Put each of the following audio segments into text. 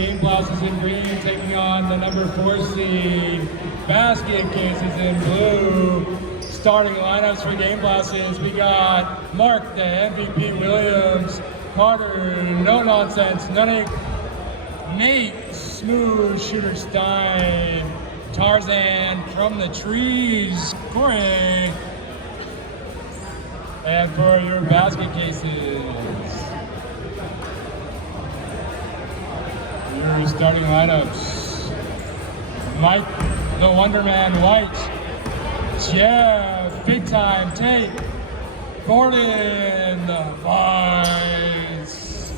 Game Blouses in green, taking on the number 4 seed Basket Cases in blue. Starting lineups for Game Blouses, we got Mark, the MVP Williams, Carter, no nonsense, Nunnick, Nate, smooth shooter Stein, Tarzan from the trees, Corey. And for your Basket Cases, your starting lineups: Mike, the Wonder Man White, Jeff, Big Time Tate, Gordon, the Vice,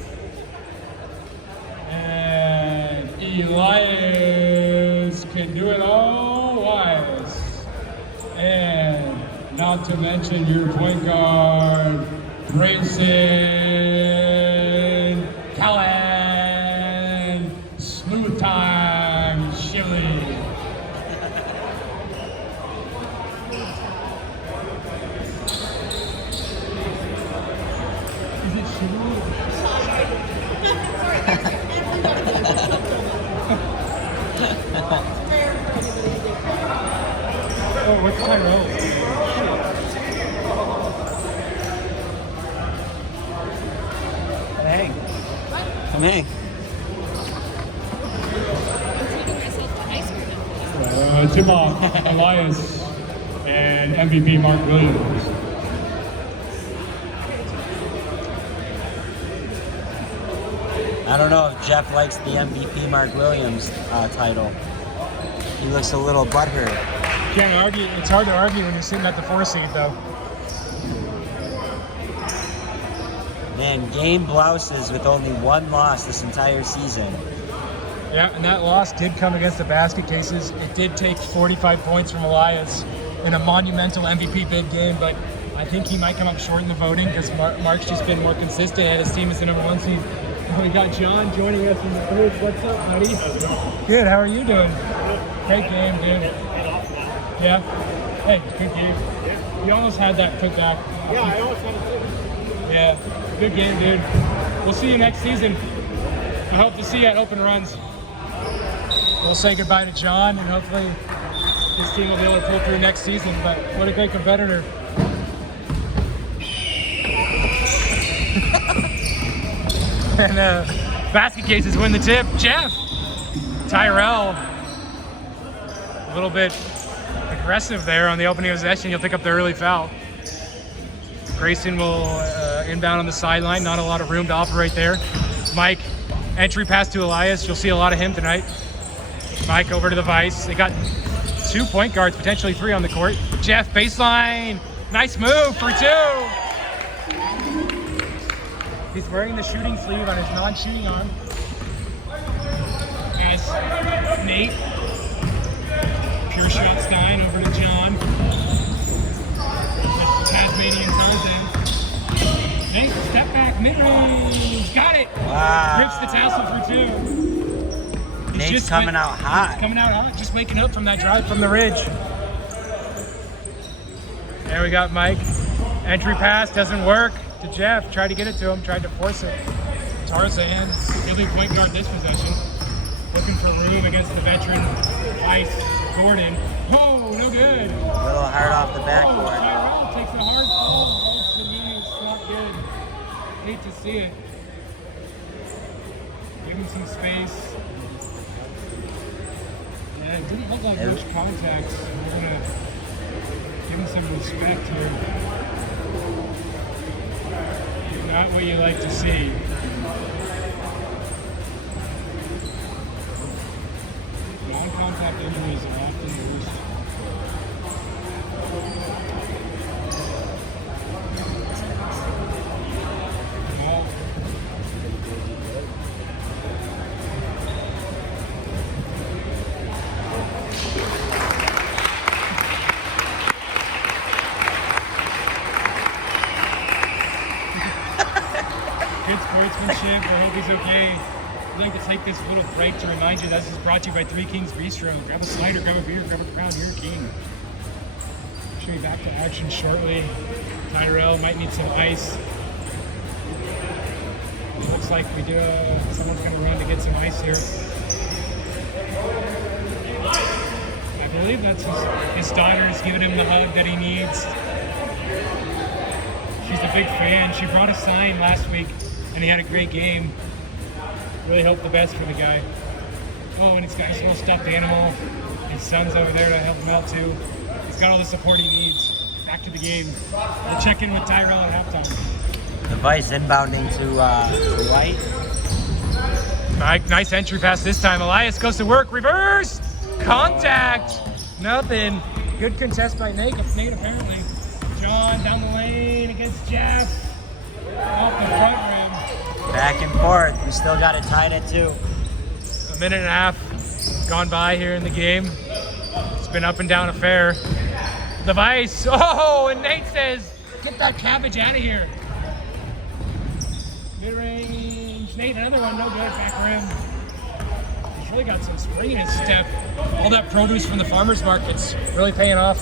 and Elias can do it all, Wise. And not to mention your point guard, Grayson, Callan, Smooth Time, Shively. Is it Shively? Oh, what's Tyrell? Come in. Tip off Elias and MVP Mark Williams. I don't know if Jeff likes the MVP Mark Williams title. He looks a little butthurt. Can't argue. It's hard to argue when you're sitting at the 4 seed, though. Man, Game Blouses with only 1 loss this entire season. Yeah, and that loss did come against the Basket Cases. It did take 45 points from Elias in a monumental MVP bid game, but I think he might come up short in the voting because Mark's just been more consistent and his team is the number 1 seed. We got John joining us in the booth. What's up, buddy? Good, how are you doing? Great game, dude. Yeah? Hey, good game. You almost had that put back. Yeah, I almost had it too. Yeah, good game, dude. We'll see you next season. I hope to see you at open runs. We'll say goodbye to John, and hopefully his team will be able to pull through next season. But what a great competitor. And Basket Cases win the tip. Jeff, Tyrell, a little bit aggressive there on the opening possession. He'll pick up the early foul. Grayson will inbound on the sideline. Not a lot of room to operate there. Mike, entry pass to Elias. You'll see a lot of him tonight. Mike over to the Vice. They got 2 point guards, potentially 3 on the court. Jeff, baseline. Nice move for 2. He's wearing the shooting sleeve on his non-shooting arm. As Nate, pure shot Stein over to John. Tasmanian Tarzan. Nate, step back, mid-range. Got it. Wow. Rips the tassel for 2. Nate's coming out hot. Coming out hot, just waking up from that drive from the ridge. There we got Mike. Entry pass doesn't work to Jeff. Tried to get it to him, tried to force it. Tarzan, really point guard this possession. Looking for room against the veteran Ice Gordon. Oh, no good. A little hard off the backboard. Tyrell takes a hard pull. Holds the knee. It's not good. Hate to see it. Give him some space. Yeah, it didn't look like much contact. We're going to give him some respect here. Not what you like to see. Non-contact injuries are often the worst. Ball. Good sportsmanship. I hope he's okay. I'd like to take this little break to remind you that this is brought to you by Three Kings Bistro. Grab a slider, grab a beer, grab a crown, you're a king. Should be back to action shortly. Tyrell might need some ice. Looks like we do. Someone's going to run to get some ice here. I believe that's his daughter is giving him the hug that he needs. She's a big fan. She brought a sign last week, and he had a great game. Really hope the best for the guy. Oh, and he's got his little stuffed animal. His son's over there to help him out too. He's got all the support he needs. Back to the game. We'll check in with Tyrell at halftime. The Vice inbounding to White. Nice entry pass this time. Elias goes to work. Reverse! Contact! Nothing. Good contest by Nate apparently. John down the lane against Jeff. Off the front rim. Back and forth. We still got it tied at 2. A minute and a half gone by here in the game. It's been up and down affair. The Vice. Oh, and Nate says, get that cabbage out of here. Mid-range. Nate, another one. No good. Back rim. He's really got some spring in his step. All that produce from the farmers market's really paying off.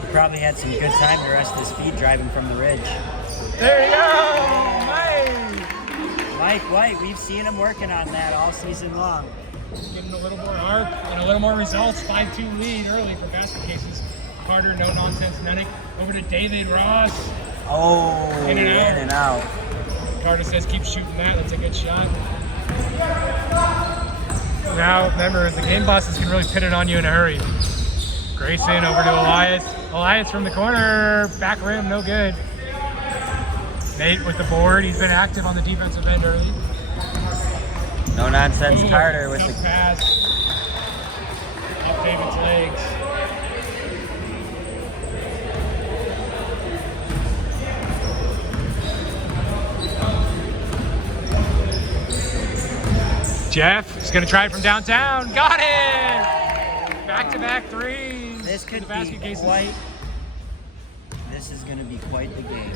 He probably had some good time to rest his feet driving from the ridge. There you go, Mike White, we've seen him working on that all season long. Getting a little more arc and a little more results. 5-2 lead early for basket cases. Carter, no nonsense, Nunick. Over to David Ross. Oh, in and out. Carter says keep shooting that. That's a good shot. Now, remember, the game bosses can really pin it on you in a hurry. Grayson over to Elias. Elias from the corner. Back rim, no good. Nate with the board. He's been active on the defensive end early. No nonsense, Carter with the pass. Up David's legs. Jeff is going to try it from downtown. Got it! Back-to-back threes. This could the basket be cases. quite. This is going to be quite the game.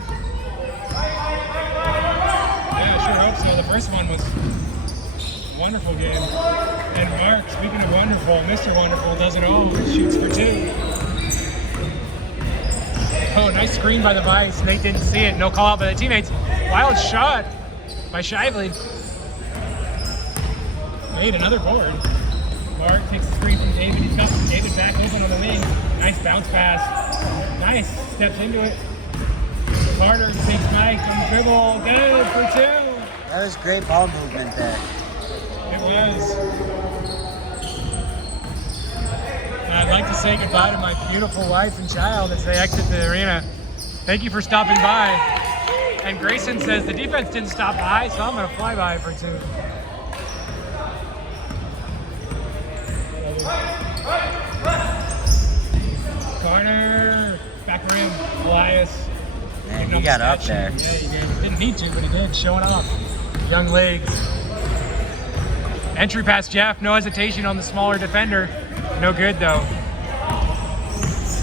Yeah, I sure hope so. The first one was a wonderful game. And Mark, speaking of wonderful, Mr. Wonderful does it all. Shoots for 2. Oh, nice screen by the Vice. Nate didn't see it. No call out by the teammates. Wild shot by Shively. Made another board. Mark takes the screen from David. He's got David back open on the wing. Nice bounce pass. Nice. Steps into it. Carter takes Mike on the dribble. Good for 2. That was great ball movement there. It was. I'd like to say goodbye to my beautiful wife and child as they exit the arena. Thank you for stopping by. And Grayson says the defense didn't stop by, so I'm going to fly by for 2. Corner, back rim, Elias. Man, he got up there. Yeah, he did. Didn't need to, but he did. Showing off. Young legs. Entry pass Jeff, no hesitation on the smaller defender. No good though.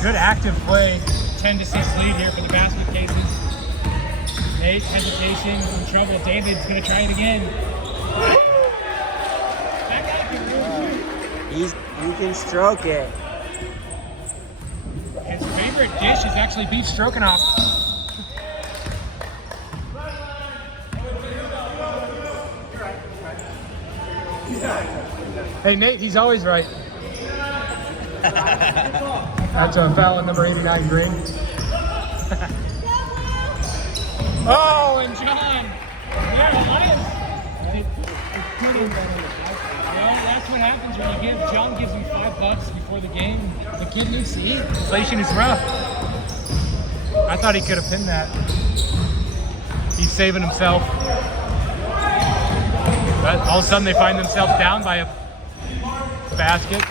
Good active play. 10-6 lead here for the basket cases. Nate, hesitation, in trouble. David's gonna try it again. You can stroke it. His favorite dish is actually beef stroganoff. Hey Nate, he's always right. That's a foul at number 89, Green. Oh, and John. Yeah, Elias. Well, that's what happens when you give John gives him $5 before the game. The kid needs to eat. Inflation is rough. I thought he could have pinned that. He's saving himself. But all of a sudden they find themselves down by a basket.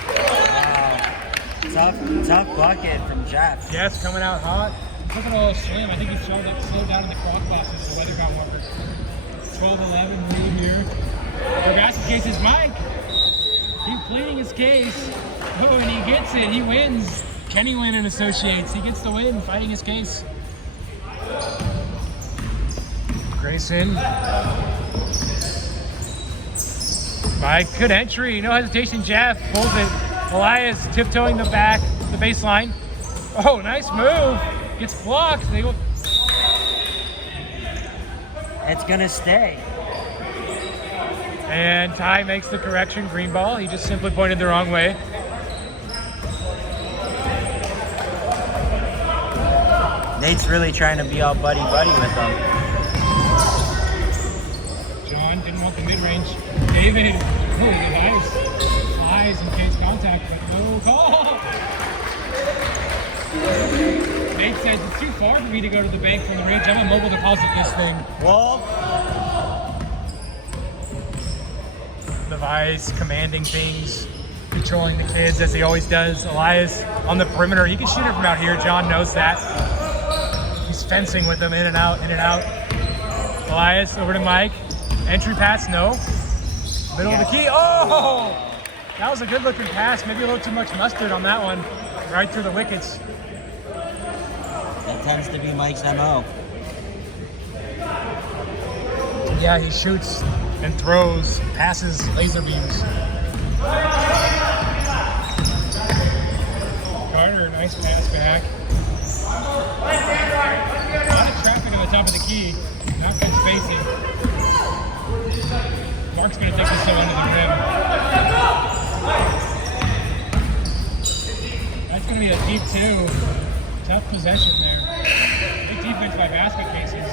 Wow. Tough bucket from Jeff. Yes, coming out hot. Look at all slim. I think he's slowed down in the crock boxes, so weather got warmer. 12-11 lead here. For basket cases, Mike. He's pleading his case. Oh, and he gets it. He wins. Kenny Wynn and Associates. He gets the win, fighting his case. Grayson. Mike, good entry. No hesitation. Jeff pulls it. Elias tiptoeing the baseline. Oh, nice move. Gets blocked. They go. It's gonna stay. And Ty makes the correction, green ball. He just simply pointed the wrong way. Nate's really trying to be all buddy-buddy with them. John didn't want the mid-range. David, oh, nice. Flies in case contact, but no call. Nate says it's too far for me to go to the bank from the ridge. I'm a mobile deposit this thing. Wolf. Levi's commanding things, controlling the kids as he always does. Elias on the perimeter. He can shoot it from out here. John knows that. He's fencing with them in and out, in and out. Elias over to Mike. Entry pass, no. Middle of the key. Oh! That was a good looking pass. Maybe a little too much mustard on that one. Right through the wickets. That tends to be Mike's MO. Yeah, he shoots and throws, passes, laser beams. Carter, nice pass back. A lot of traffic on the top of the key. Not good spacing. Mark's going to take this one under the rim. That's going to be a deep two. Tough possession there. Good defense by basket cases.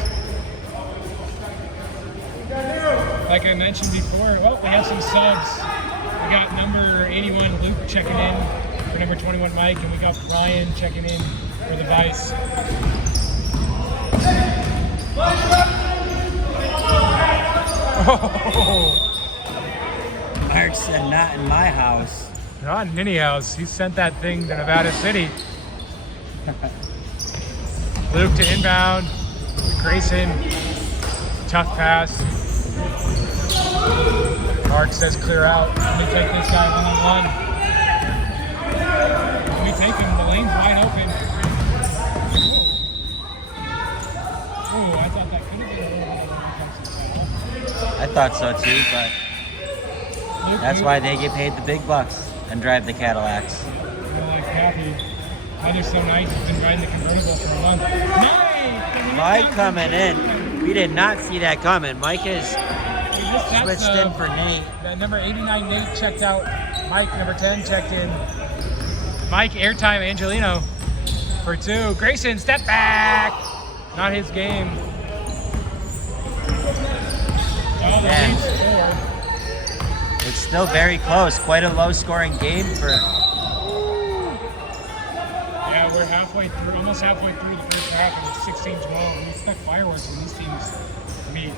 Like I mentioned before, well, we have some subs. We got number 81 Luke checking in for number 21 Mike, and we got Brian checking in for the Vice. Oh. Mark said not in my house. Not in any house. He sent that thing to Nevada City. Luke to inbound. Grayson. Tough pass. Mark says clear out. Let me take this guy one-on-one. Let me take him. The lane's wide open. Ooh, I thought that could have been a little bit of a I thought so too, but Luke, that's why they get paid the big bucks and drive the Cadillacs. Like Kathie. Weather's so nice. He's been riding the convertible for a month. Nice! Mike coming in. We did not see that coming. Mike is switched in for Nate. That number 89 Nate checked out. Mike, number 10, checked in. Mike, airtime Angelino for two. Grayson, step back. Not his game. Oh, the Man. lead's four. It's still very close. Quite a low-scoring game for. Yeah, we're halfway through, almost halfway through the first half, and it's 16-12. We expect fireworks when these teams meet.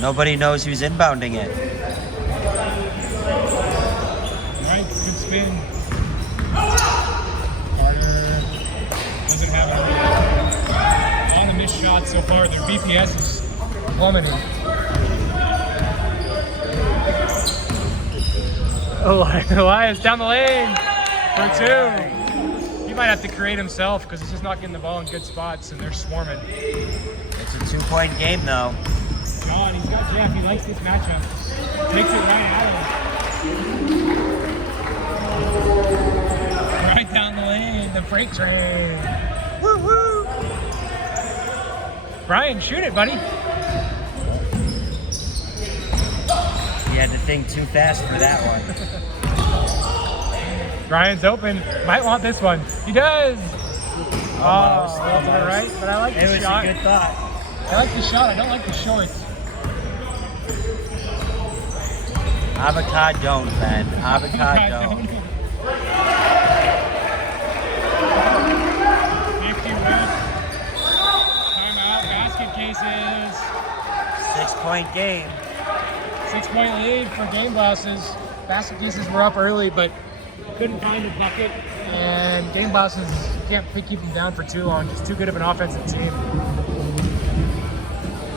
Nobody knows who's inbounding it. Right, good spin. Carter doesn't have it. A lot of missed shots so far. Their BPS is plummeting. Elias down the lane for two. He might have to create himself because he's just not getting the ball in good spots and they're swarming. It's a 2-point game though. John, he's got Jeff. He likes this matchup. Takes it right at him. Right down the lane, the freight train. Woo-hoo! Brian, shoot it, buddy. He had to think too fast for that one. Brian's open. Might want this one. He does. Almost, Oh, to the right, but I like It the was shot. a good thought. I like the shot. I don't like the shorts. Avocado, Ben. Avocado. 50 West. Timeout. Basket cases. 6-point game. 6-point lead for Game Blouses. Basket cases were up early, but couldn't find a bucket. And Game Blouses can't keep them down for too long. It's too good of an offensive team.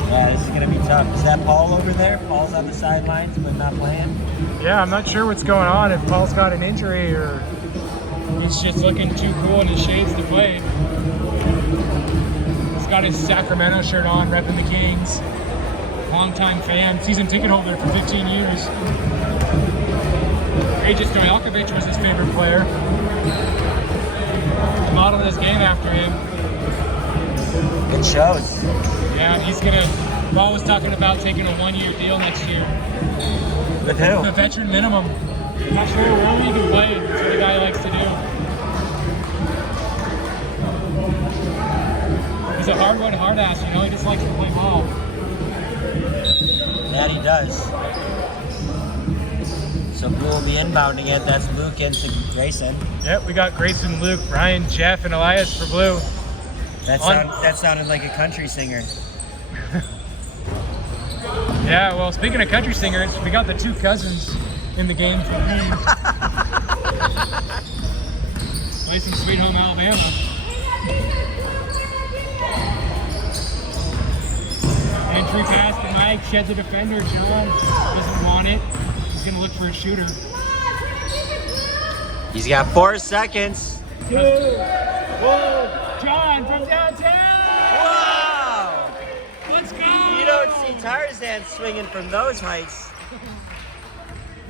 Yeah, this is going to be tough. Is that Paul over there? Paul's on the sidelines but not playing? Yeah, I'm not sure what's going on. If Paul's got an injury or he's just looking too cool in his shades to play. He's got his Sacramento shirt on, repping the Kings. Longtime fan, season ticket holder for 15 years. Aegis Stojakovic was his favorite player. Modeled his game after him. It shows. Yeah, he's gonna. Paul was talking about taking a 1-year deal next year. With who? The veteran minimum. I'm not sure where he can play. That's what the guy likes to do. He's a hardwood hard ass, you know. He just likes to play ball. That he does. So Blue will be inbounding it. That's Luke into Grayson. Yep, we got Grayson, Luke, Brian, Jeff, and Elias for Blue. That sounded like a country singer. Yeah, well, speaking of country singers, we got the 2 cousins in the game for me. Play some Sweet Home Alabama. Entry pass to Mike, sheds a defender. John doesn't want it. He's going to look for a shooter. He's got 4 seconds. 2, 1. John from downtown. Wow! Let's go. You don't see Tarzan swinging from those heights.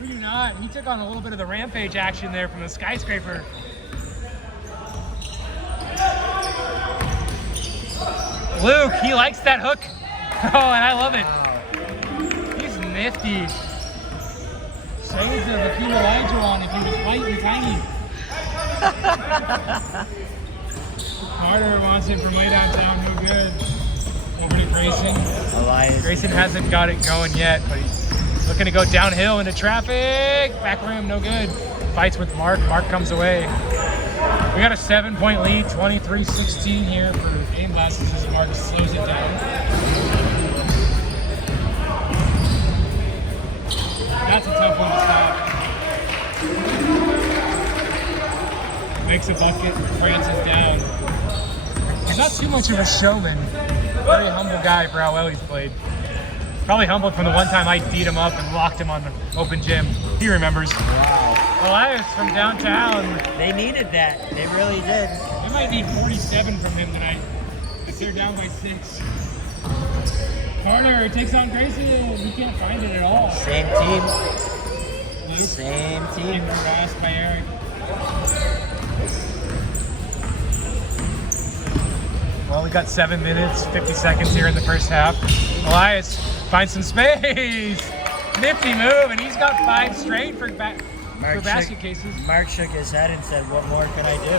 We do not. He took on a little bit of the rampage action there from the skyscraper. Luke, he likes that hook. Oh, and I love it. He's nifty. Shades of the King Elijah on if he was white and tiny. Carter wants it from way downtown, no good. Over to Grayson. Elias. Grayson hasn't got it going yet, but he's looking to go downhill into traffic. Back rim, no good. Fights with Mark. Mark comes away. We got a 7-point lead, 23-16 here for Game Blouses as Mark slows it down. That's a tough one to stop. Makes a bucket, Francis down. He's not too much of a showman. Very humble guy for how well he's played. Probably humbled from the one time I beat him up and locked him on the open gym. He remembers. Wow. Elias from downtown. They needed that. They really did. They might need 47 from him tonight. Because they're down by 6. Carter takes on Grayson. We can't find it at all. Same team. Luke. Same team. Harassed by Eric. Well, we got 7 minutes, 50 seconds here in the first half. Elias finds some space. Nifty move, and he's got 5 straight for basket cases. Mark shook his head and said, "What more can I do?"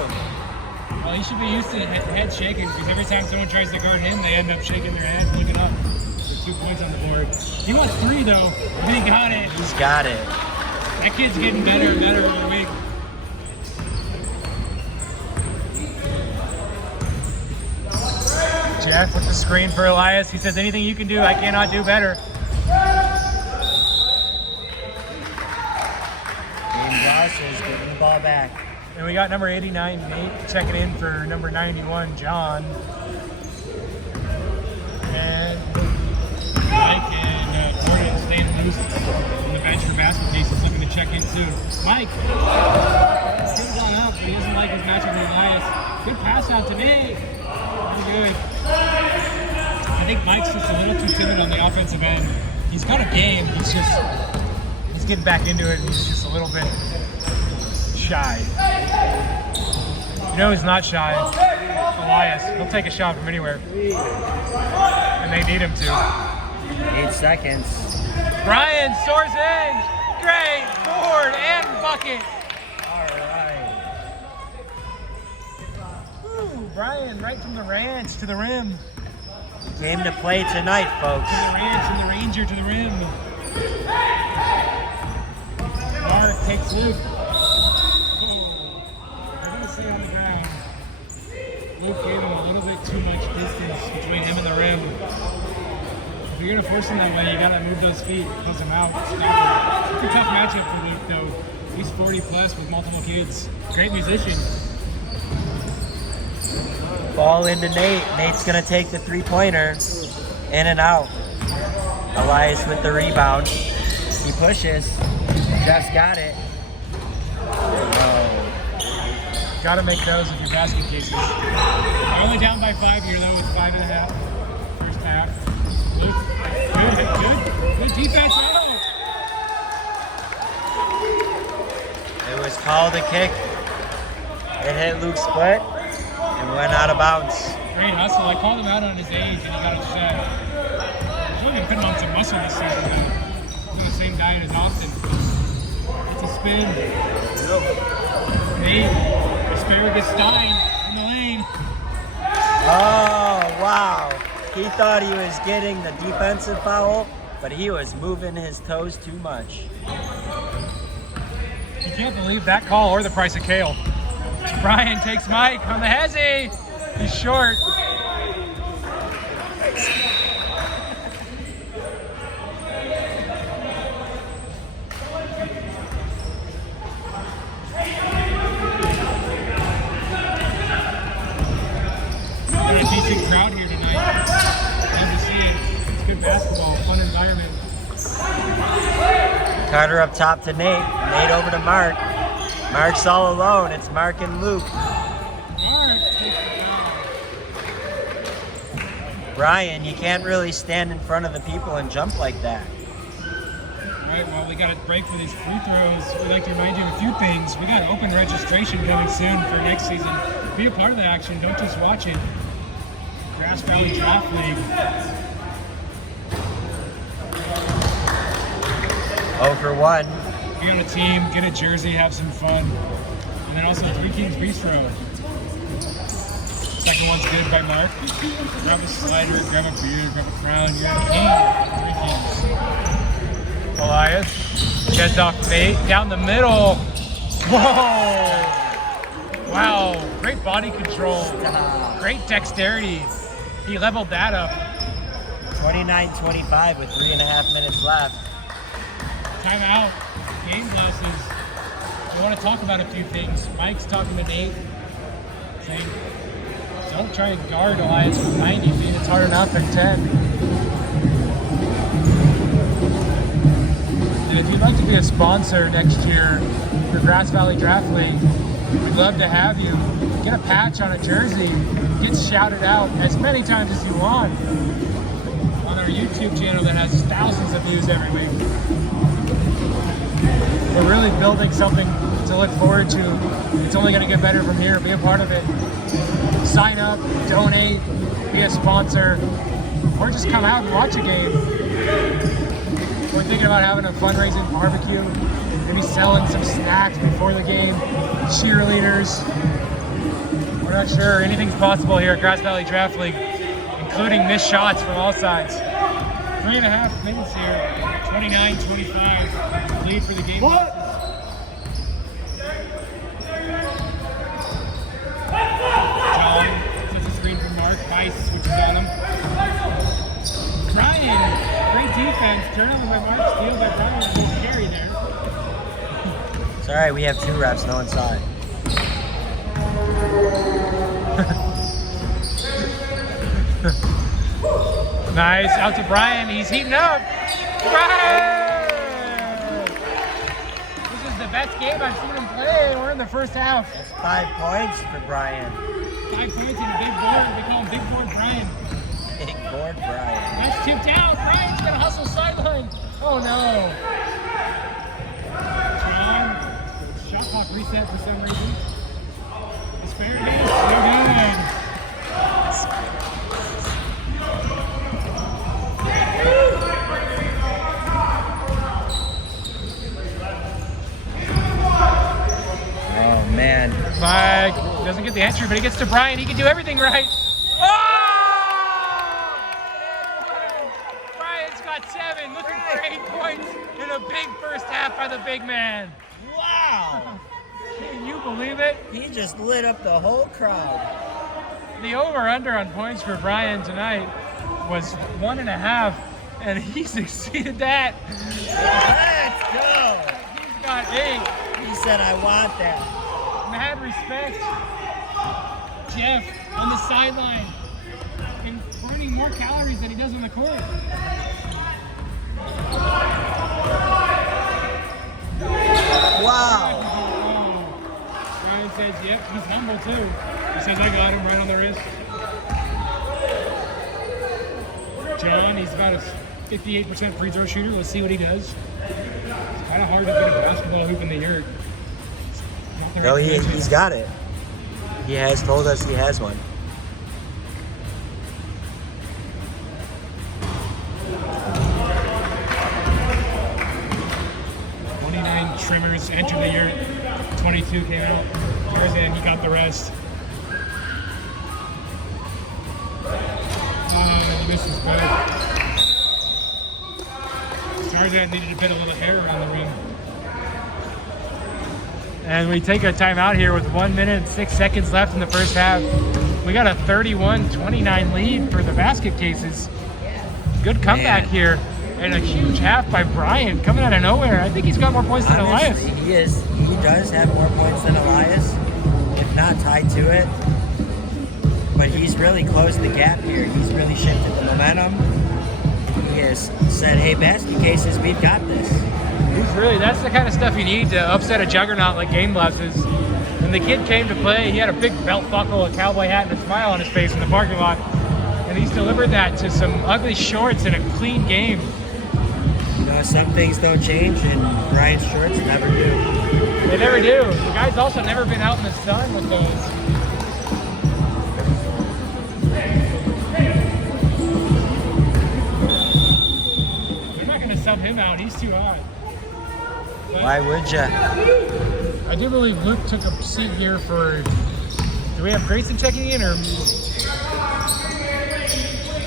Well, he should be used to head shaking because every time someone tries to guard him, they end up shaking their head, looking up. For 2 points on the board. He wants 3 though, and he got it. He's got it. That kid's getting better and better every week. Jeff with the screen for Elias. He says, anything you can do, I cannot do better. Blouses getting the ball back. And we got number 89, Nate, checking in for number 91, John. And Mike and Gordon staying loose on the bench for basket cases, looking to check in too. Mike, he's gone up, but he doesn't like his matchup with Elias. Good pass out to me. Very good. I think Mike's just a little too timid on the offensive end. He's got a game, he's getting back into it. He's just a little bit shy. You know who's not shy? Elias. He'll take a shot from anywhere. And they need him to. 8 seconds. Brian soars in. Great board and bucket. All right. Ooh, Brian right from the ranch to the rim. Game to play tonight, folks. To the ranch and the ranger to the rim. Mark takes Luke. I'm going to stay on the ground. Luke gave him a little bit too much distance between him and the rim. If you're going to force him that way, you got to move those feet, close him out. It's a tough matchup for Luke, though. He's 40 plus with multiple kids. Great musician. Ball into Nate. Nate's going to take the 3-pointer. In and out. Elias with the rebound. He pushes. Jeff's got it. Got to make those with your basket cases. They're only down by 5 here, though, with 5.5. First half. Luke, good defense. Oh. It was called a kick. It hit Luke's foot and went out of bounds. Great hustle. I called him out on his age and he got upset. He's really been putting on some muscle this season though. He's on the same diet as Austin. It's a spin. Nate, Asparagus Stein in the lane. Oh, wow. He thought he was getting the defensive foul, but he was moving his toes too much. You can't believe that call or the price of kale. Brian takes Mike on the hezzy. He's short. Got a decent crowd here tonight. Glad to see it. It's good basketball, fun environment. Carter up top to Nate. Nate over to Mark. Mark's all alone. It's Mark and Luke. Brian, you can't really stand in front of the people and jump like that. All right, well, we got a break for these free throws. We'd like to remind you of a few things. We got open registration coming soon for next season. Be a part of the action. Don't just watch it. Grass Valley Draft League. 0 for 1. Be on a team, get a jersey, have some fun. And then also 3 Kings Bistro. Second one's good by Mark. Grab a slider, grab a beer, grab a crown. You're a king. 3 Kings. Elias gets off Nate down the middle. Whoa! Wow, great body control. Great dexterity. He leveled that up. 29-25 with 3.5 minutes left. Timeout. Game Blouses. We want to talk about a few things. Mike's talking to Nate, saying, don't try and guard Elias from 90 feet. It's hard enough at 10. And if you'd like to be a sponsor next year for Grass Valley Draft League, we'd love to have you. Get a patch on a jersey. Get shouted out as many times as you want on our YouTube channel that has thousands of views every week. We're really building something to look forward to. It's only going to get better from here. Be a part of it. Sign up, donate, be a sponsor, or just come out and watch a game. We're thinking about having a fundraising barbecue, maybe selling some snacks before the game, cheerleaders. We're not sure. Anything's possible here at Grass Valley Draft League, including missed shots from all sides. 3.5 minutes here, 29-25, lead for the game. What? John sets a screen for Mark. Vice switches on him. Brian, great defense. Turnover by Mark, steal by Brian. Nice carry there. It's all right, we have 2 refs, no one saw it. Nice, out to Brian. He's heating up. Brian! This is the best game I've seen him play. We're in the first half. That's 5 points for Brian. 5 points and a big board. They call him Big Board Brian. Big board Brian. Nice tipped out. Brian's gonna hustle sideline. Oh no. John, shot clock reset for some reason. Asparagus, no good. Oh man. Mike doesn't get the entry, but he gets to Brian. He can do everything right. Oh! Brian's got 7, looking for 8 points in a big first half by the big man. Wow. Can you believe it? He just lit up the whole crowd. The over-under on points for Brian tonight was 1.5, and he's exceeded that. Let's go. He's got 8. He said, I want that. Mad respect. Jeff on the sideline and burning more calories than he does on the court. Wow. Ryan says, yep, he's humble too. He says, I got him right on the wrist. John, he's about a 58% free throw shooter. Let's see what he does. It's kind of hard to get a basketball hoop in the yurt. No, he's got it. He has told us he has one. just entered the year. 22 came out. Tarzan, he got the rest. This is good. Tarzan needed a bit of a little hair around the ring. And we take a timeout here with 1 minute and 6 seconds left in the first half. We got a 31-29 lead for the basket cases. Good comeback here. And a huge half by Brian coming out of nowhere. I think he's got more points than Elias. He does have more points than Elias, if not tied to it. But he's really closed the gap here. He's really shifted the momentum. He has said, hey, basket cases, we've got this. That's the kind of stuff you need to upset a juggernaut like Game Blouses. When the kid came to play, he had a big belt buckle, a cowboy hat, and a smile on his face in the parking lot. And he's delivered that to some ugly shorts and a clean game. You know, some things don't change, and Brian's shorts never do. They never do. The guy's also never been out in the sun with those. They're not going to sub him out. He's too hot. But why would ya? I do believe Luke took a seat here for... Do we have Grayson checking in, or...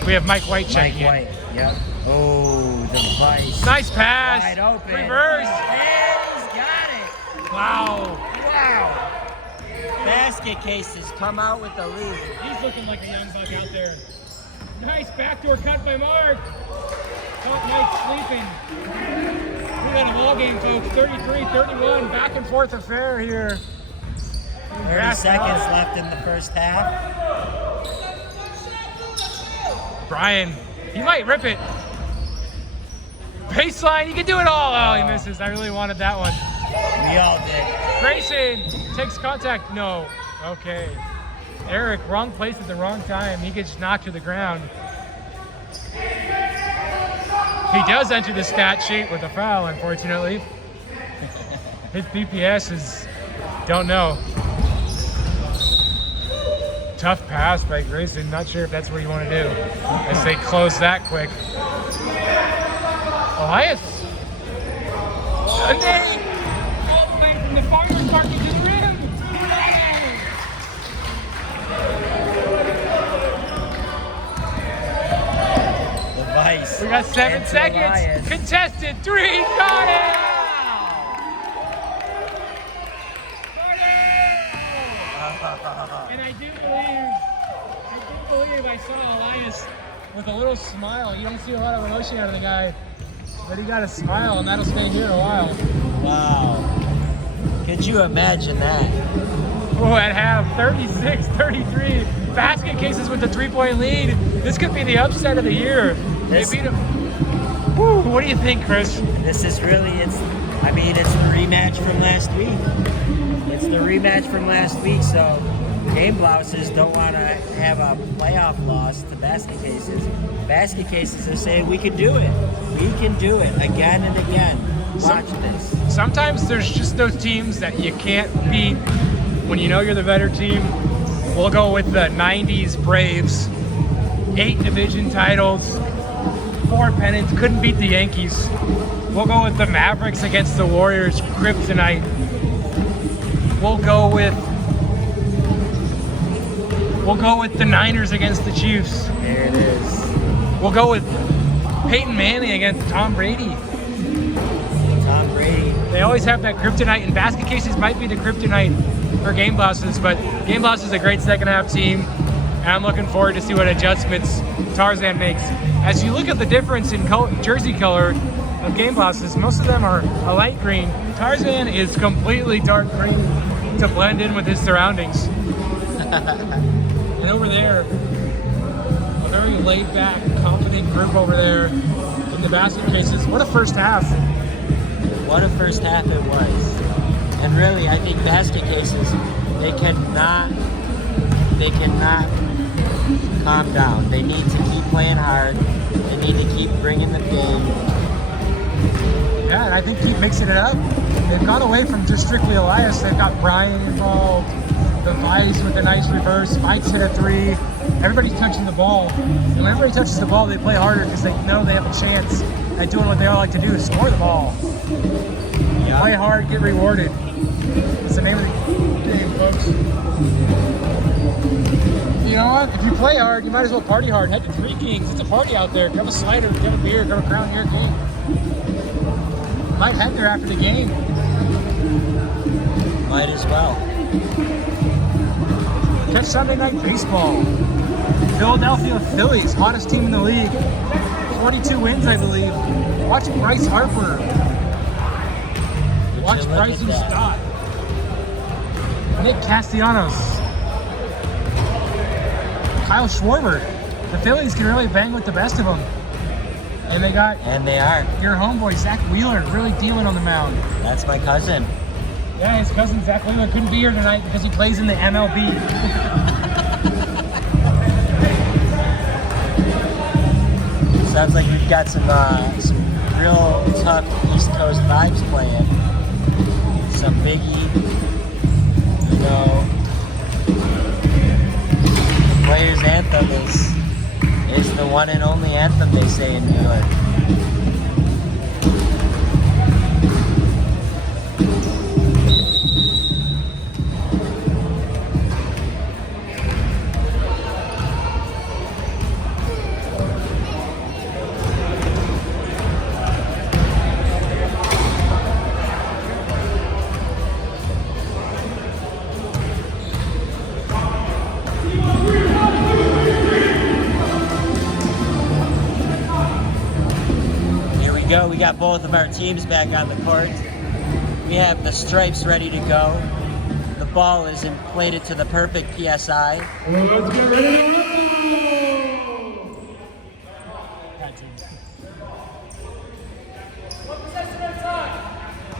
We have Mike White checking in. Mike White, yep. Oh, the vice. Nice pass. Wide open. Reverse. And he's got it. Wow. Basket cases come out with the lead. He's looking like a young buck out there. Nice backdoor cut by Mark. Top Mike sleeping. We got a ball game, folks. 33-31. Back and forth affair here. 30 seconds left in the first half. Brian, he might rip it. Baseline, he can do it all. Oh, he misses. I really wanted that one. We all did. Grayson takes contact. No. Okay. Eric, wrong place at the wrong time. He gets knocked to the ground. He does enter the stat sheet with a foul, unfortunately. His BPS is, don't know. Tough pass by Grayson. Not sure if that's what you want to do as they close that quick. Elias. Sunday. All the way from the farmer's market to the rim. The vice. We got 7 seconds. Elias. Contested 3. Got it. And I do believe I saw Elias with a little smile. You don't see a lot of emotion out of the guy, but he got a smile, and that'll stay here a while. Wow. Could you imagine that? Oh, at half, 36-33. Basket cases with the 3-point lead. This could be the upset of the year. They beat him. Woo, what do you think, Chris? This is really, it's the rematch from last week. It's the rematch from last week, so Game Blouses don't want to have a playoff loss to basket cases. Basket cases are saying, we can do it. We can do it again and again. Watch this. Sometimes there's just those teams that you can't beat when you know you're the better team. We'll go with the 90s Braves. 8 division titles, 4 pennants, couldn't beat the Yankees. We'll go with the Mavericks against the Warriors, kryptonite. We'll go with the Niners against the Chiefs. There it is. We'll go with Peyton Manning against Tom Brady. Tom Brady. They always have that kryptonite, and basket cases might be the kryptonite for Game Blouses, but Game Blouses is a great second half team, and I'm looking forward to see what adjustments Tarzan makes. As you look at the difference in jersey color of Game Blouses, most of them are a light green. Tarzan is completely dark green to blend in with his surroundings. And over there, a very laid-back, confident group over there in the basket cases. What a first half. What a first half it was. And really, I think basket cases, they cannot calm down. They need to keep playing hard. They need to keep bringing the game. Yeah, and I think keep mixing it up. They've gone away from just strictly Elias. They've got Brian involved, the Vice with a nice reverse, Mike's hit a 3. Everybody's touching the ball. And when everybody touches the ball, they play harder because they know they have a chance at doing what they all like to do, score the ball. Yep. Yeah. Play hard, get rewarded. That's the name of the game, folks. You know what? If you play hard, you might as well party hard. Head to Three Kings. It's a party out there. Grab a slider, grab a beer, grab a crown here, game. Might head there after the game. Might as well. Catch Sunday Night Baseball. Philadelphia Phillies, hottest team in the league. 42 wins, I believe. Watch Bryce Harper. Watch Bryson Stott. Nick Castellanos. Kyle Schwarber. The Phillies can really bang with the best of them. And they got they are. your homeboy, Zach Wheeler, really dealing on the mound. That's my cousin. Yeah, his cousin Zach Wheeler couldn't be here tonight because he plays in the MLB. Sounds like we've got some real tough East Coast vibes playing. Some Biggie, you know. The Players' Anthem is the one and only anthem, they say in New York. We got both of our teams back on the court. We have the stripes ready to go. The ball is inflated to the perfect PSI. Let's get ready to go!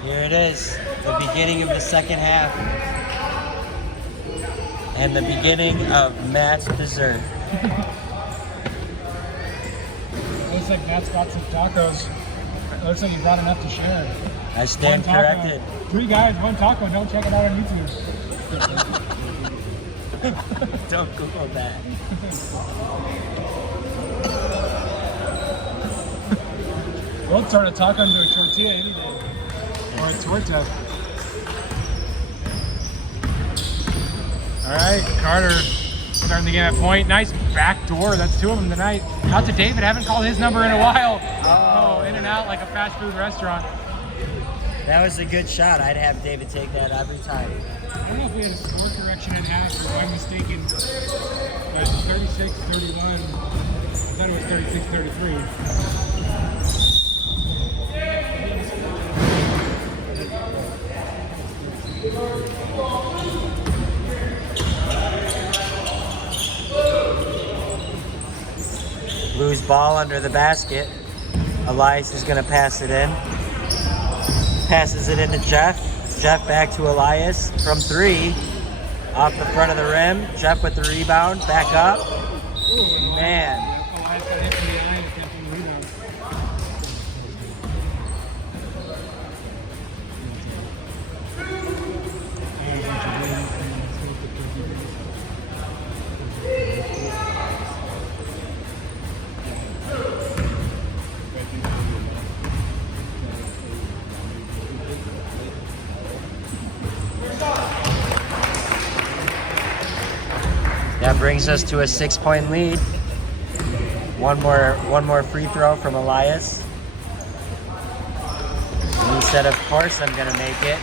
Here it is, the beginning of the second half. And the beginning of Matt's dessert. Looks like Matt's got some tacos. Looks like you got enough to share. I stand corrected. 3 guys, 1 taco. Don't check it out on YouTube. Don't Google that. We'll turn a taco into a tortilla any day. Or a torta. All right, Carter starting the game at point. Nice back door. That's 2 of them tonight. Out to David. Haven't called his number in a while. Oh, in and out like a fast food restaurant. That was a good shot. I'd have David take that every time. I don't know if we had a score correction at half or if I'm mistaken. But 36-31. I thought it was 36-33. Blues ball under the basket. Elias is going to pass it in. Passes it into Jeff. Jeff back to Elias from 3. Off the front of the rim. Jeff with the rebound. Back up. Man. Elias got hit from the eye and came from the rebound. That brings us to a 6-point lead. One more free throw from Elias. And he said, of course I'm gonna make it.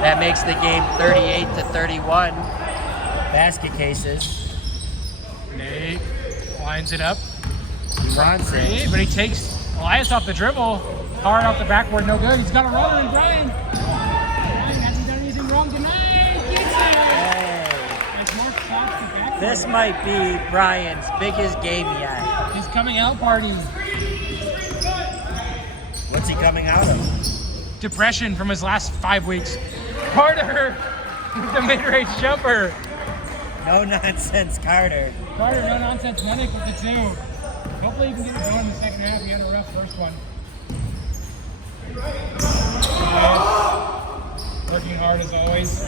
That makes the game 38-31. Basket cases. Nate lines it up. He wants it. But he takes Elias off the dribble. Hard off the backboard, no good. He's got a runner in Brian. Brian hasn't done anything wrong tonight. Gets it. Hey. It's more shots to backboard. This might be Brian's biggest game yet. His coming out party. What's he coming out of? Depression from his last 5 weeks. Carter with the mid-range jumper. No nonsense, Carter. Carter, no nonsense medic with the 2. Hopefully you can get it going in the second half. He had a rough first one. Elias, working hard as always.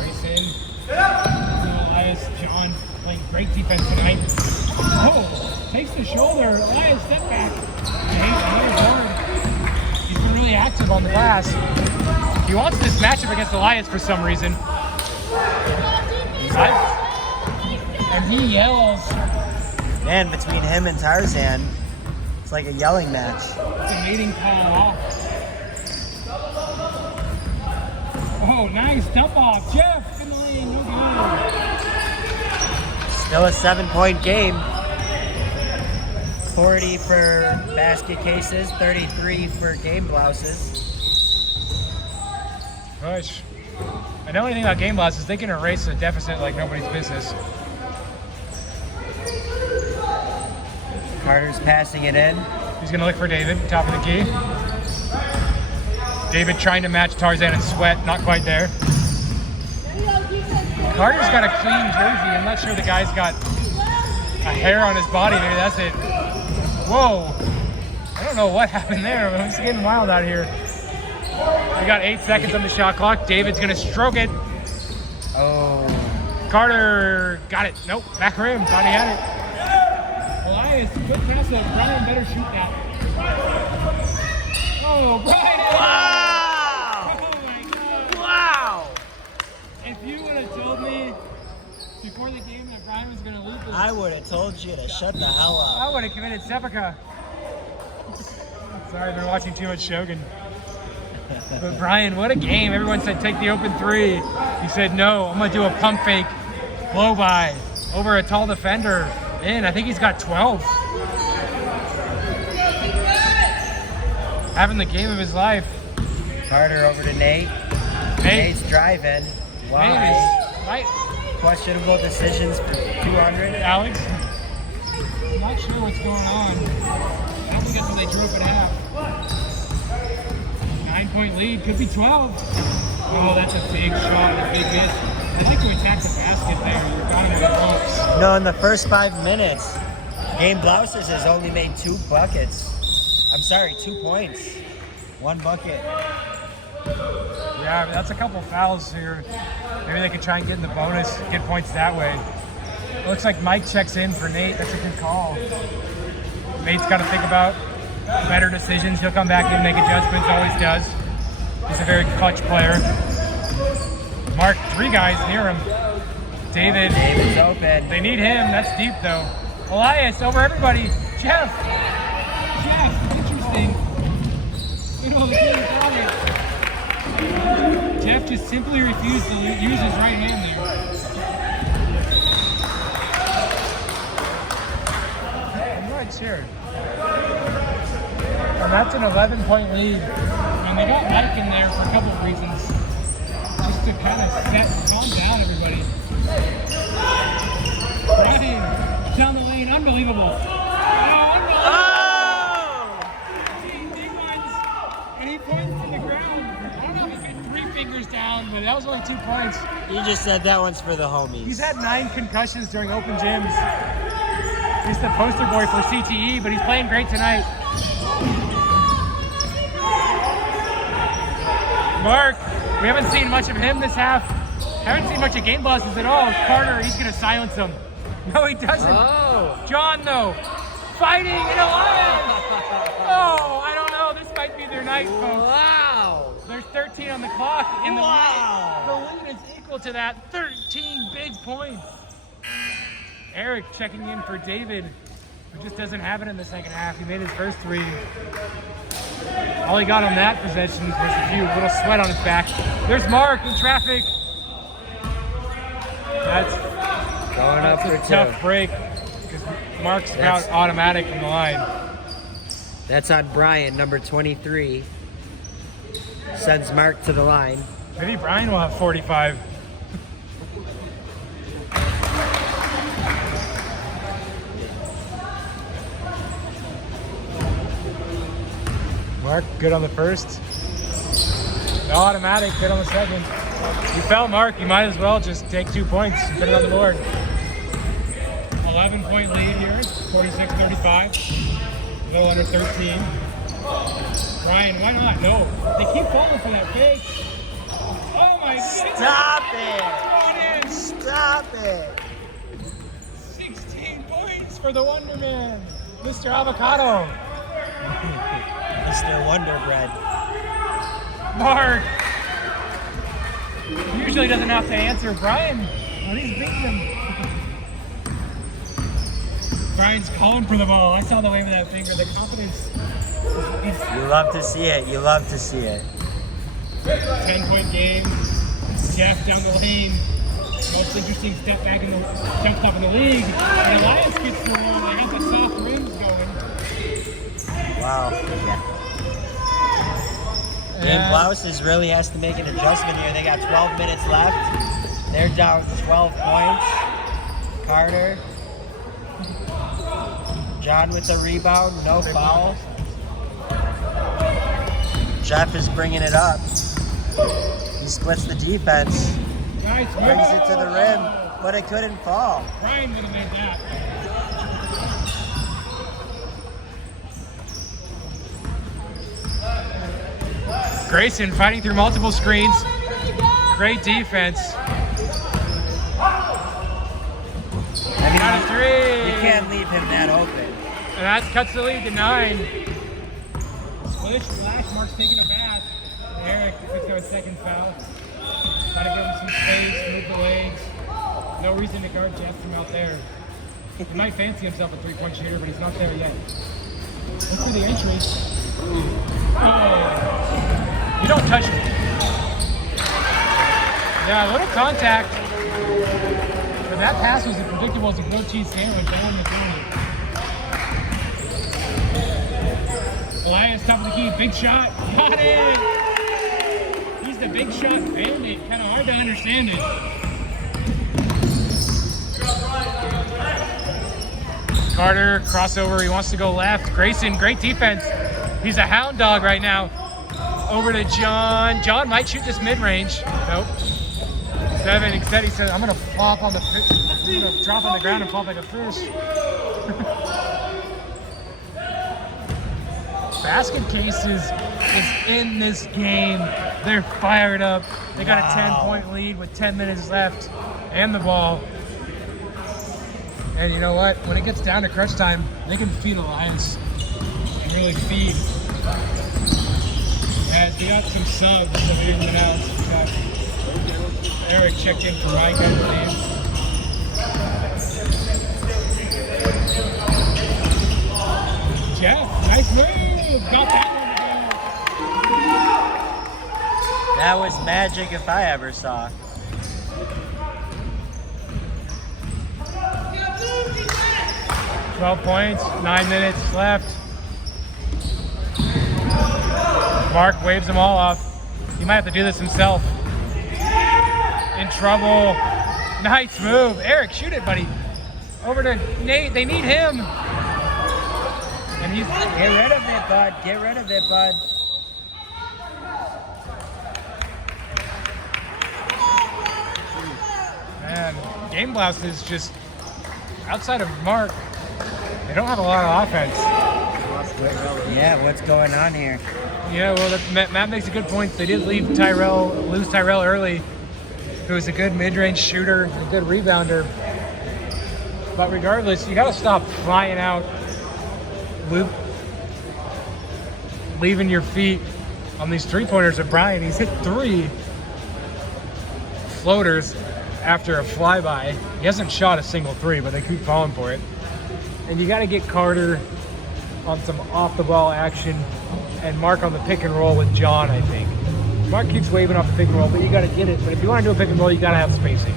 Racing. Elias, John playing great defense tonight. Oh, takes the shoulder. Elias, step back. He's been really active. aggressive on the glass. He wants this matchup against Elias for some reason. And he yells. Man, between him and Tarzan, it's like a yelling match. It's a meeting call off. Oh, nice dump off. Jeff in the lane, no good. Still a 7-point game. 40 for basket cases, 33 for game blouses. Gosh. And the only thing about game loss is they can erase a deficit like nobody's business. Carter's passing it in. He's going to look for David, top of the key. David trying to match Tarzan and Sweat, not quite there. Carter's got a clean jersey. I'm not sure the guy's got a hair on his body. Maybe that's it. Whoa. I don't know what happened there. It's getting wild out here. We got 8 seconds on the shot clock. David's going to stroke it. Oh. Carter got it. Nope, back rim. Thought he had it. Elias, good pass though. Brian better shoot that. Oh, Brian! Wow! Oh my God! Wow! If you would have told me before the game that Brian was going to lose this, I would have told you to shut the hell up. I would have committed seppuku. Sorry, I've been watching too much Shogun. But Brian, what a game. Everyone said take the open three. He said no, I'm going to do a pump fake blow by over a tall defender. And I think he's got 12. Having the game of his life. Carter over to Nate. Nate's driving. Why? Right. Questionable decisions for 200. Alex? I'm not sure what's going on. I think that's when they drew up at half. 9-point lead, could be 12. Oh, that's a big shot, a big miss. I'd like to attack the basket there. You're got him in the ropes. No, in the first 5 minutes, Game Blouses has only made 2 buckets. I'm sorry, 2 points. 1 bucket. Yeah, that's a couple fouls here. Maybe they could try and get in the bonus, get points that way. It looks like Mike checks in for Nate. That's a good call. Nate's got to think about better decisions. He'll come back and make adjustments, always does. He's a very clutch player. Mark, 3 guys near him. David's open. They need him. That's deep, though. Elias, over everybody. Jeff, interesting. You know, the game got it. Jeff just simply refused to use his right hand there. I'm not sure. And that's an 11-point lead. And they got Mike in there for a couple of reasons. Just to kind of calm down everybody. Brian, down the lane, unbelievable. Oh, unbelievable. Big ones. And he points to the ground. I don't know if he hit 3 fingers down, but that was only 2 points. You just said that one's for the homies. He's had 9 concussions during open gyms. He's the poster boy for CTE, but he's playing great tonight. Mark, we haven't seen much of him this half. Haven't seen much of game bosses at all. Carter, he's going to silence him. No, he doesn't. Oh. John, though, fighting in Elias. Oh, I don't know. This might be their night, folks. Wow. There's 13 on the clock, and the Wow. lead is equal to that. 13 big points. Eric checking in for David, who just doesn't have it in the second half. He made his first 3. All he got on that possession was a few little sweat on his back. There's Mark in traffic. That's Going up for a 2. tough break because Mark's out automatic from the line. That's on Brian, number 23. Sends Mark to the line. Maybe Brian will have 45. Mark, good on the first. Automatic, good on the second. You fell, Mark. You might as well just take 2 points and put it on the board. 11-point lead here, 46-35. A little under 13. Brian, why not? No. They keep falling for that fake. Oh my goodness. Stop it! Come on in. Stop it! 16 points for the Wonder Man, Mr. Avocado. Mr. Wonder Bread. Mark usually doesn't have to answer. Brian, well, he's beating him. Brian's calling for the ball. I saw the wave of that finger. The confidence. You love to see it. You love to see it. 10-point game. Jeff down the lane. Most interesting step back in the jump stop in the league. And Elias gets the roll. They got the soft rims going. Wow. And Blouses really has to make an adjustment here. They got 12 minutes left. They're down 12 points. Carter. John with the rebound. No foul. Jeff is bringing it up. He splits the defense. Nice. Brings it to the rim, but it couldn't fall. Brian would have made that. Grayson fighting through multiple screens. Great defense. I mean, Got a three. you can't leave him that open. And that cuts the lead to 9. Splish flash. Mark's taking a bath. Eric, let's go a second foul. Gotta give him some space, move the legs. No reason to guard Jeff from out there. He might fancy himself a three-point shooter, but he's not there yet. Look for the entry. Oh. You don't touch him. Yeah, a little contact. But that pass was as predictable as a grilled cheese sandwich. I wouldn't have done it. Elias, top of the key, big shot. Got it! He's the big shot bandit. Kind of hard to understand it. Carter, crossover. He wants to go left. Grayson, great defense. He's a hound dog right now. Over to John. John might shoot this mid-range. Nope. 7. Instead, he said, I'm going to flop on the fish. I'm going to drop on the ground and flop like a fish. Basket Cases is in this game. They're fired up. They got a 10-point lead with 10 minutes left and the ball. And you know what? When it gets down to crunch time, they can feed Elias and really feed. As we got some subs that have been announced. Eric checked in for Mike, I believe. Jeff, nice move. Got that one to go. That was magic if I ever saw. $12 points, 9 minutes left. Mark waves them all off. He might have to do this himself. In trouble. Nice move. Eric, shoot it, buddy. Over to Nate. They need him. And he's... Get rid of it, bud. Get rid of it, bud. Man, Game Blouse is just... Outside of Mark, they don't have a lot of offense. Yeah, what's going on here? Yeah, well, Matt makes a good point. They did lose Tyrell early, who was a good mid-range shooter, a good rebounder. But regardless, you got to stop flying out, leaving your feet on these three-pointers of Brian. He's hit 3 floaters after a flyby. He hasn't shot a single 3, but they keep falling for it. And you got to get Carter on some off-the-ball action and Mark on the pick and roll with John, I think. Mark keeps waving off the pick and roll, but you got to get it. But if you want to do a pick and roll, you got to have spacing.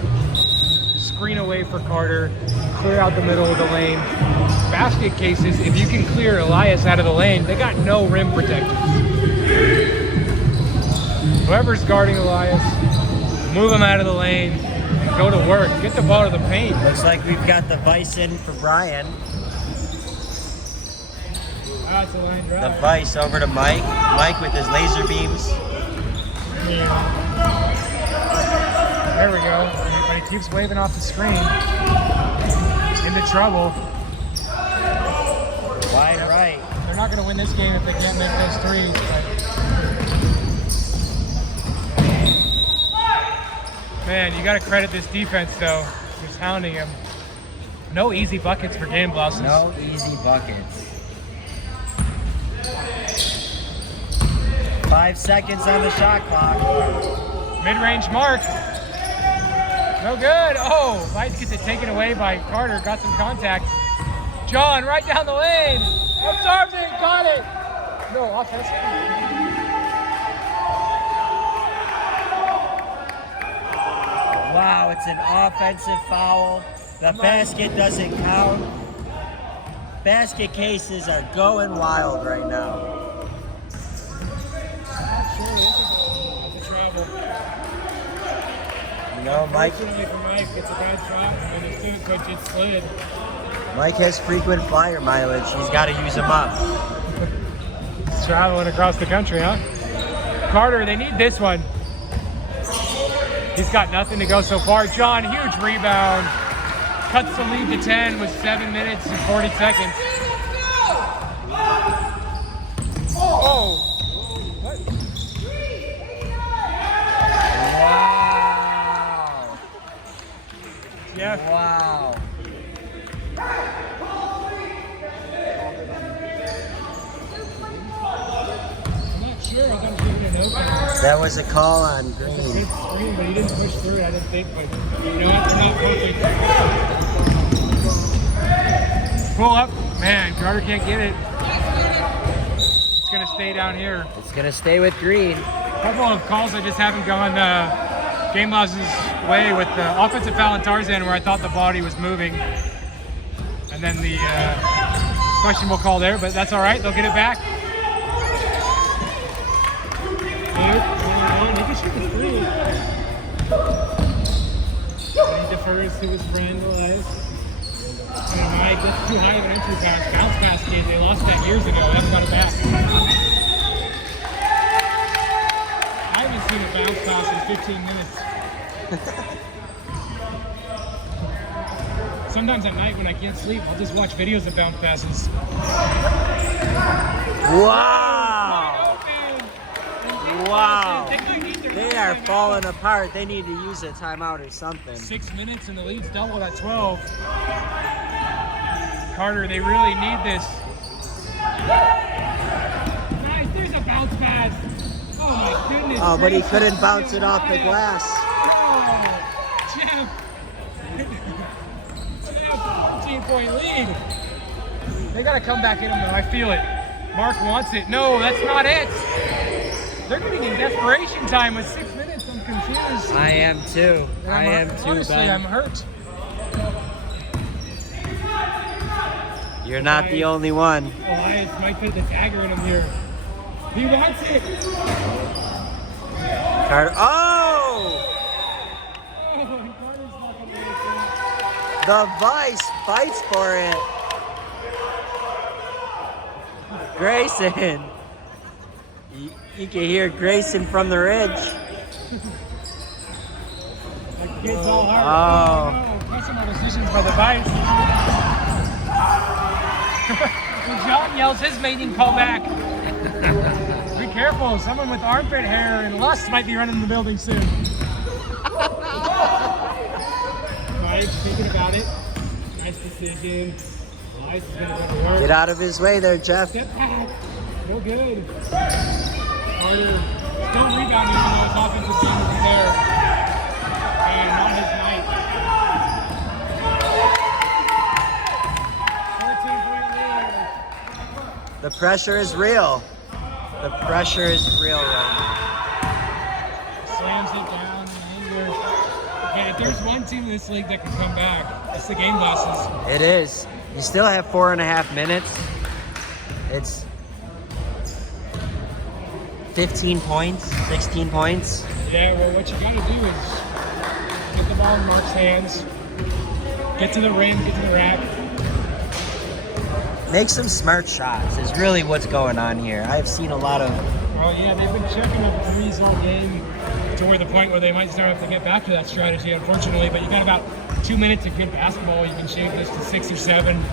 Screen away for Carter, clear out the middle of the lane. Basket Cases, if you can clear Elias out of the lane, they got no rim protectors. Whoever's guarding Elias, move him out of the lane and go to work. Get the ball to the paint. Looks like we've got the vice in for Brian. That's a line drive. The vice over to Mike. Mike with his laser beams. There we go. But he keeps waving off the screen. Into trouble. Wide right. They're not going to win this game if they can't make those threes. But... Man, you got to credit this defense, though. Just hounding him. No easy buckets for Game Blouses. No easy buckets. 5 5 seconds on the shot clock. Mid-range mark. No good. Oh, Vice gets it taken away by Carter. Got some contact. John right down the lane. Observes it. Got it. No offense. Wow, it's an offensive foul. The basket doesn't count. Basket cases are going wild right now. It's a travel. You know, Mike. Fortunately for Mike, it's a bad shot, and his student coach just slid. Mike has frequent flyer mileage. He's got to use them up. He's traveling across the country, huh? Carter, they need this one. He's got nothing to go so far. John, huge rebound. Cuts the lead to 10 with 7 minutes and 40 seconds. Oh! What? Wow. Jeff. Wow. I'm not sure. I thought he was giving an open. That was a call on It's a Green. good screen, but he didn't push through it, I didn't think. But you know what? They're not perfect. Pull up. Man, Carter can't get it. It's going to stay down here. It's going to stay with Green. A couple of calls that just haven't gone Game Blouses' way with the offensive foul on Tarzan where I thought the body was moving. And then the questionable call there, but that's all right. They'll get it back. He can shoot the three. He defers to his friend, Elias. And Mike, that's too high of an entry pass. Bounce pass game. They lost that years ago. They haven't got it back. I haven't seen a bounce pass in 15 minutes. Sometimes at night when I can't sleep, I'll just watch videos of bounce passes. Wow. Wow. They are falling apart. They need to use a timeout or something. 6 minutes and the lead's doubled at 12. Carter, they really need this. Guys, there's a bounce pass. Oh my goodness. Oh, but he gracious. couldn't bounce it off the glass. Oh, Jeff. Jeff, 14-point lead. They gotta come back in him though, I feel it. Mark wants it. No, that's not it. They're getting in desperation time with 6 minutes. I'm confused. I am too. And I am too, honestly, Ben. I'm hurt. You're not the only one. Elias might put the dagger in him here. He wants it. Carter. Oh! Oh, and Carter's not gonna get it. The Vice fights for it. Grayson. You can hear Grayson from the ridge. The kid's all hard. Oh. No, questionable decisions by the Vice. When John yells his mating call back. Be careful, someone with armpit hair and lust might be running the building soon. Vice thinking about it. Nice decision. Vice is gonna go to work. Get out of his way there, Jeff. Step back. No good. Carter still rebounding even though his offensive team isn't there. And not his night. 14-point lead. The pressure is real. The pressure is real right Slams it down. Anger. Okay, if there's one team in this league that can come back, it's the Game Blouses. now. It is. You still have 4.5 minutes. It's 15 points, 16 points. Yeah, well, what you gotta do is get the ball in Mark's hands, get to the rim, get to the rack. Make some smart shots is really what's going on here. I've seen a lot of... Oh yeah, they've been checking up threes all game to where the point where they might start to have to get back to that strategy, unfortunately. But you got about 2 minutes of good basketball. You can shave this to 6 or 7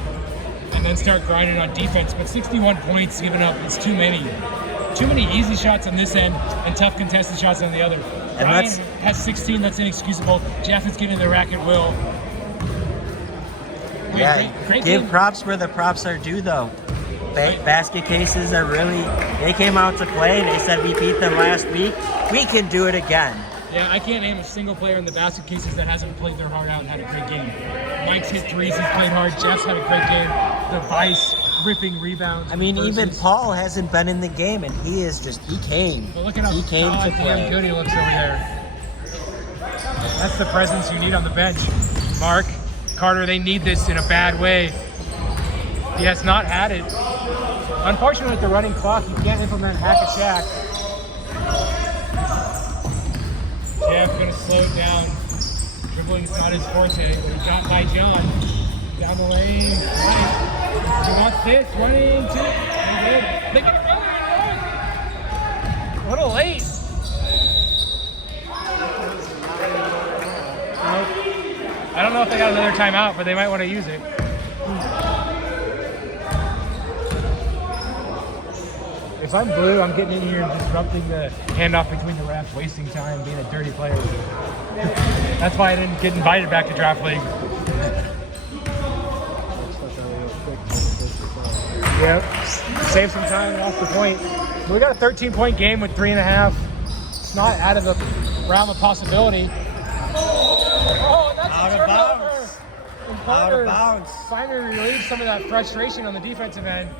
and then start grinding on defense. But 61 points given up is too many. Too many easy shots on this end and tough contested shots on the other. Ryan has 16, that's inexcusable. Jeff is getting the rack at will. Yeah, Great give game. props where the props are due, though. basket cases are really, they came out to play. They said we beat them last week. We can do it again. Yeah, I can't name a single player in the basket cases that hasn't played their heart out and had a great game. Mike's hit threes, he's played hard. Jeff's had a great game. The Vice ripping rebounds. I mean, even Paul hasn't been in the game, and he came. But look at how damn good he looks over there. That's the presence you need on the bench. Mark, Carter, they need this in a bad way. He has not had it. Unfortunately, with the running clock, you can't implement hack a shack. Jeff gonna slow it down. Dribbling's not his forte. He got by John. Down the lane. Right. He wants this. 1 and 2. They get it wrong. A little late. Nope. I don't know if they got another timeout, but they might want to use it. If I'm Blue, I'm getting in here and disrupting the handoff between the refs, wasting time, being a dirty player. That's why I didn't get invited back to draft league. Yep, save some time off the point. We got a 13-point game with 3.5. It's not out of the realm of possibility. Oh, that's out a of turnover. bounds. Out of bounds. Finally relieved some of that frustration on the defensive end.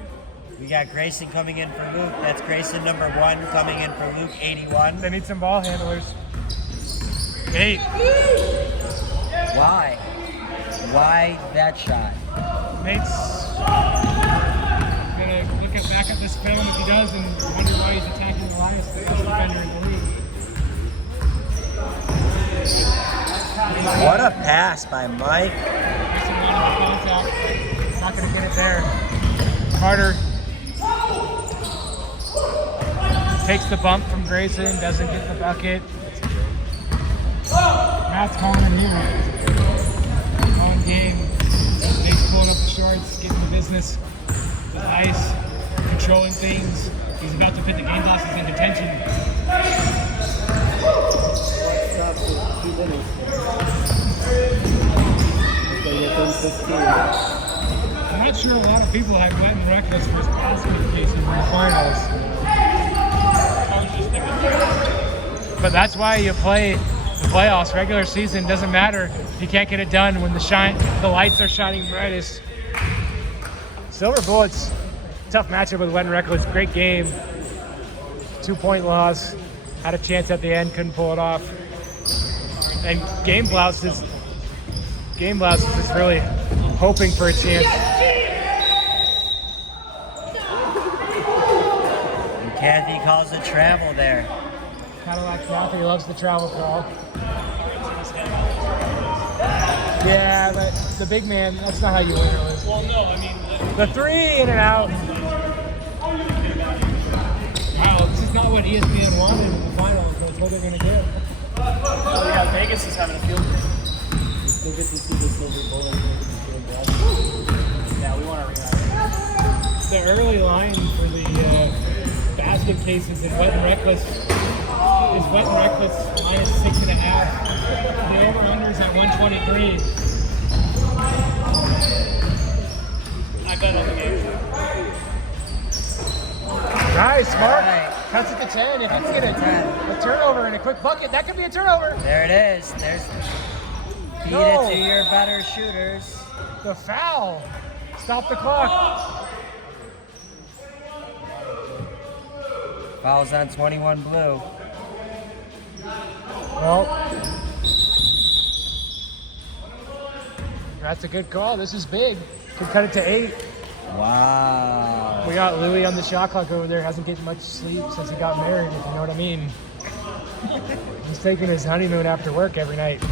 We got Grayson coming in for Luke. That's Grayson number 1 coming in for Luke 81. They need some ball handlers. 8. Why? Why that shot? Nate's gonna look back at this film if he does and wonder why he's attacking Elias, the best defender in the league. What a pass by Mike. Grayson wanted the contact. Not gonna get it there. Carter takes the bump from Grayson, doesn't get the bucket. Matt's calling him here. Calling game. Nate's pulling up the shorts, getting the business. With ice, controlling things. He's about to put the game glasses in contention. I'm not sure a lot of people had Wet and Reckless for his basket case in the finals. But that's why you play the playoffs. Regular season doesn't matter. You can't get it done when the lights are shining brightest. Silver Bullets, tough matchup with Wet and Reckless. Great game. 2-point loss. Had a chance at the end, couldn't pull it off. And Blouses is really hoping for a chance. And Kathie calls it travel there. Kind of like Kathie loves the travel call. Yeah, but the big man, that's not how you win or lose. Well, no, I mean... The 3 in and out. Wow, this is not what ESPN wanted in the finals, but it's what they're going to do. Oh, yeah, Vegas is having a field day. We still get to see the Silver Bullets. Yeah, we want to react. The early line for the basket cases in Wet and Reckless is Wet and Reckless minus 6.5. The over-under's at 123. I bet on the game. Nice, Mark. Right. Cuts it to 10. If you can get a turnover and a quick bucket, that could be a turnover. There it is. Feed it to your better shooters. The foul. Stop the clock. Fouls on 21 Blue. Well, that's a good call. This is big. Could cut it to 8. Wow. We got Louis on the shot clock over there. Hasn't getting much sleep since he got married, if you know what I mean. He's taking his honeymoon after work every night.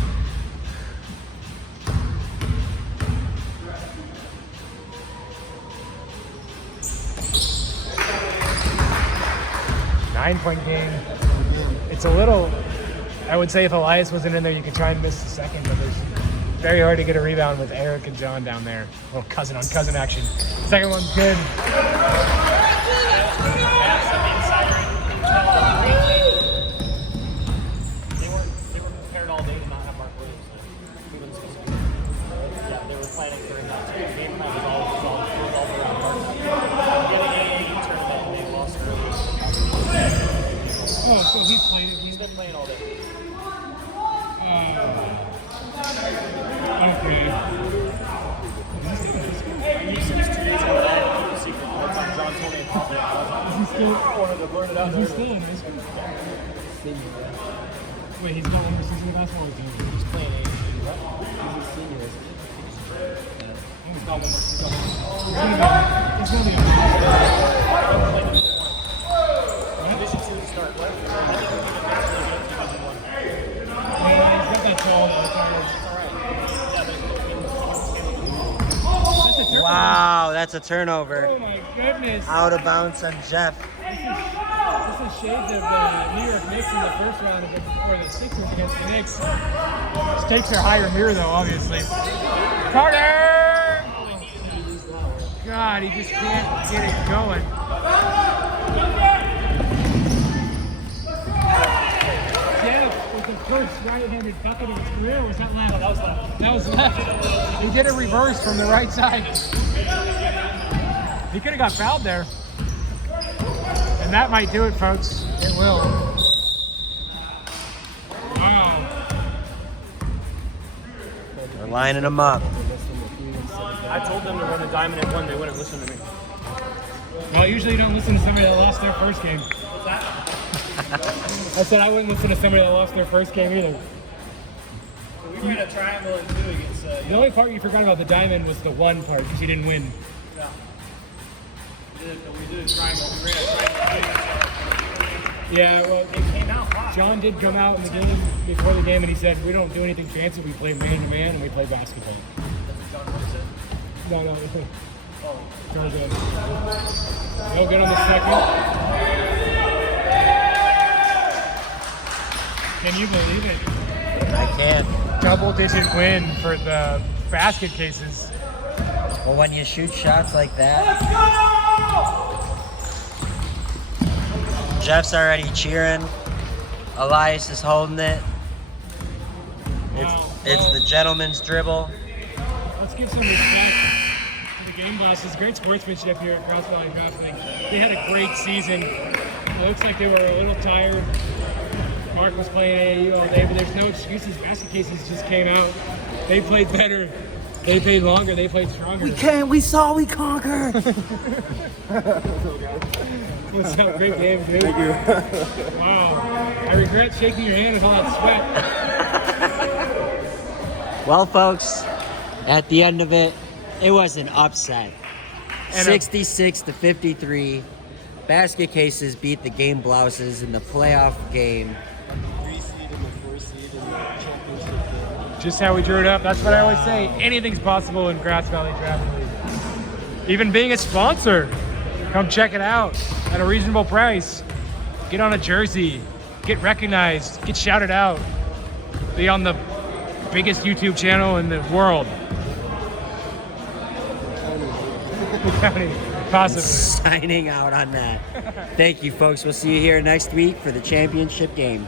Nine-point game. It's a little, I would say if Elias wasn't in there, you could try and miss the second, but it's very hard to get a rebound with Eric and John down there. A little cousin on cousin action. Second one's good. They were prepared all day to not have Mark Williams. Yeah, they were planning for him not to. The game plan was all around Mark. Oh, so he's playing it. He's been playing all day. Okay. I used since 2 days ago. That secret. One time John told me about it. Is he still? I wanted to blurt it out. Is he still in high school? Wait, he's not overseas in the basketball team. He's playing A. He's a senior. He's not one. He's not one. He's gonna be Division 2 to start. What? I think we're going to Division 1. Yeah, he's got that tall though. It's all right. It's all right. That's a turnover. Wow, that's a turnover. Oh my goodness. Out of bounds on Jeff. This is shades of the New York Knicks in the first round or the Sixers against the Knicks. Stakes are higher here though, obviously. Carter! God, he just can't get it going. Jeff with the first right-handed bucket of his career, or was that left? That was left. That was left. He did a reverse from the right side. He could have got fouled there. And that might do it, folks. It will. Wow. We're lining them up. I told them to run a diamond at 1. They wouldn't listen to me. Well, usually you don't listen to somebody that lost their first game. What's that? I said I wouldn't listen to somebody that lost their first game either. We ran a triangle and 2 against. The only part you forgot about the diamond was the one part because you didn't win. Yeah. We did a triangle. We ran a triangle. Yeah, well, It came out hot. John did come out in the game before the game and he said, we don't do anything fancy. We play man-to-man and we play basketball. That's what John Woods said. No. Oh. John's good. No good on the second. Can you believe it? I can. Double-digit win for the basket cases. Well, when you shoot shots like that, Jeff's already cheering. Elias is holding it. It's the gentleman's dribble. Let's give some respect to the game bosses. Great sportsmanship here at Cross Valley Drafting. They had a great season. It looks like they were a little tired. Mark was playing AAU all day, but there's no excuses. Basket cases just came out. They played better. They played longer. They played stronger. We saw, we conquer. What's up? Great game, dude. Thank you. Wow. I regret shaking your hand with all that sweat. Well, folks, at the end of it, it was an upset. And 66 to 53. Basket cases beat the game Blouses in the playoff game. 3 seed and the 4 seed in the championship game. Just how we drew it up. That's what I always say. Anything's possible in Grass Valley Drafting League. Even being a sponsor. Come check it out at a reasonable price. Get on a jersey. Get recognized. Get shouted out. Be on the biggest YouTube channel in the world. Possibly. Signing out on that. Thank you, folks. We'll see you here next week for the championship game.